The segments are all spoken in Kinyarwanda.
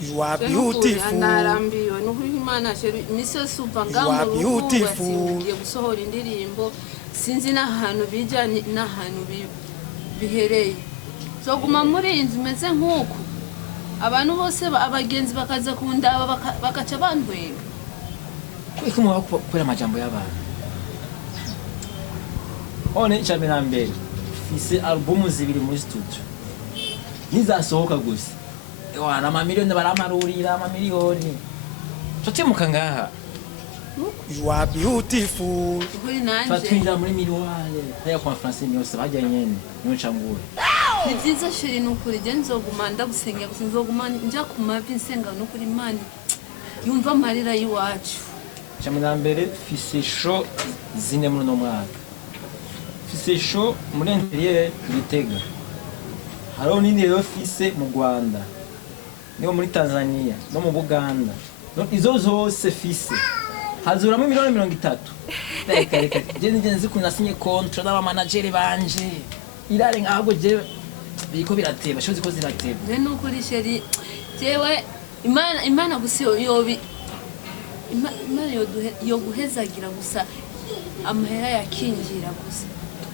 You are beautiful. Narambiwe nuko Imana sheri miso supa ngamo beautiful. Ye gusohora indirimbo sinzi nahantu bijanye nahantu bihereye. So guma muri inzu meze nkuko abantu bose abagenzi bakaza kundaba bakaca bandwenga. Kwiko mu bakora amajambo y'abantu. One cyabera mbere. Ise album zibiri muri studio. Nizasohoka gusa. Wana mamiliyoni baramarurira amamiliyoni. Totemuka ngaha. You are beautiful. Kuri nanje. Fatwinda muri miroire. Haya kwa Francine yose bajya nyene. Niyo cangura. Ni byiza sheri nukuri je nzoguma ndagusengera gusa nzoguma nja ku mavi nsenga nukuri Imana yumva amarira yiwacu. Cyamira mbere fise show zine muri no mwaka. Fise show muri interieur Gitega. Haro nini rero fise mu Rwanda. Niyo muri Tanzania no mu Buganda. No izo zose fise. Hazuramo miliyoni 30. Reka je nzi kunasinye contract n'aba manager banje. Irare ngaho je biko birateba shozi ko zirateba. Ne nukuri sheri jewe Imana gusi yobi Imana yo guhezagira gusa amahera yakinjira gusa.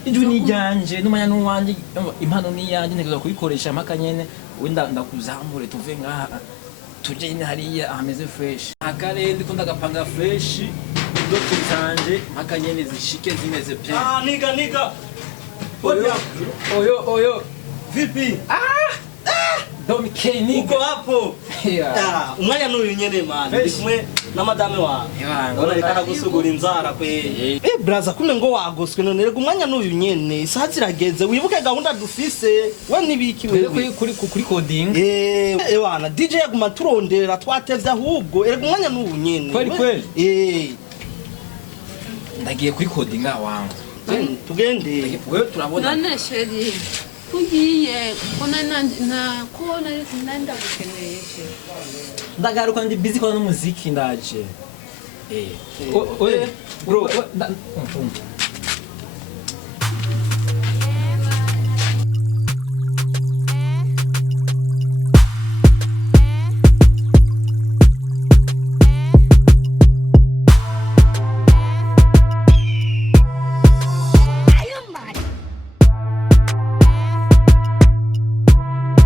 Ijwi ni ryanje n'umanya n'uwanje impano ni yanje ntegezo kubikoresha mpaka nyene wenda ndakuzamure tuve ngaha tuje ine hariya ameze fresh akarende ko ndagapanga fresh ndo tuzanje mpaka nyene zishike zimeze pe. Niga. Oyo Vipi? Domi Kenny Uko hapo? Yeah. Umwanya n'uyu nyene man. Kumwe na madame wawe. Ona reka gusugura inzara kwe. Braza kumwe ngo wagoswe none rega umwanya n'uyu nyene. Isaha zirageze wibuke gahunda dufise. We nibiki wewe? Kuri coding. Wana DJ yaguma turondera twatevye ahubwo. Rega umwanya n'uyu nyene. Kweli. Ndagiye kuri coding awangu. Tugende. Wewe turabona. None sheri kugiye kona na kona nanda gukeneye sheri. Ndagaruka ndi busy kwa n'umuziki ndaje. Bro,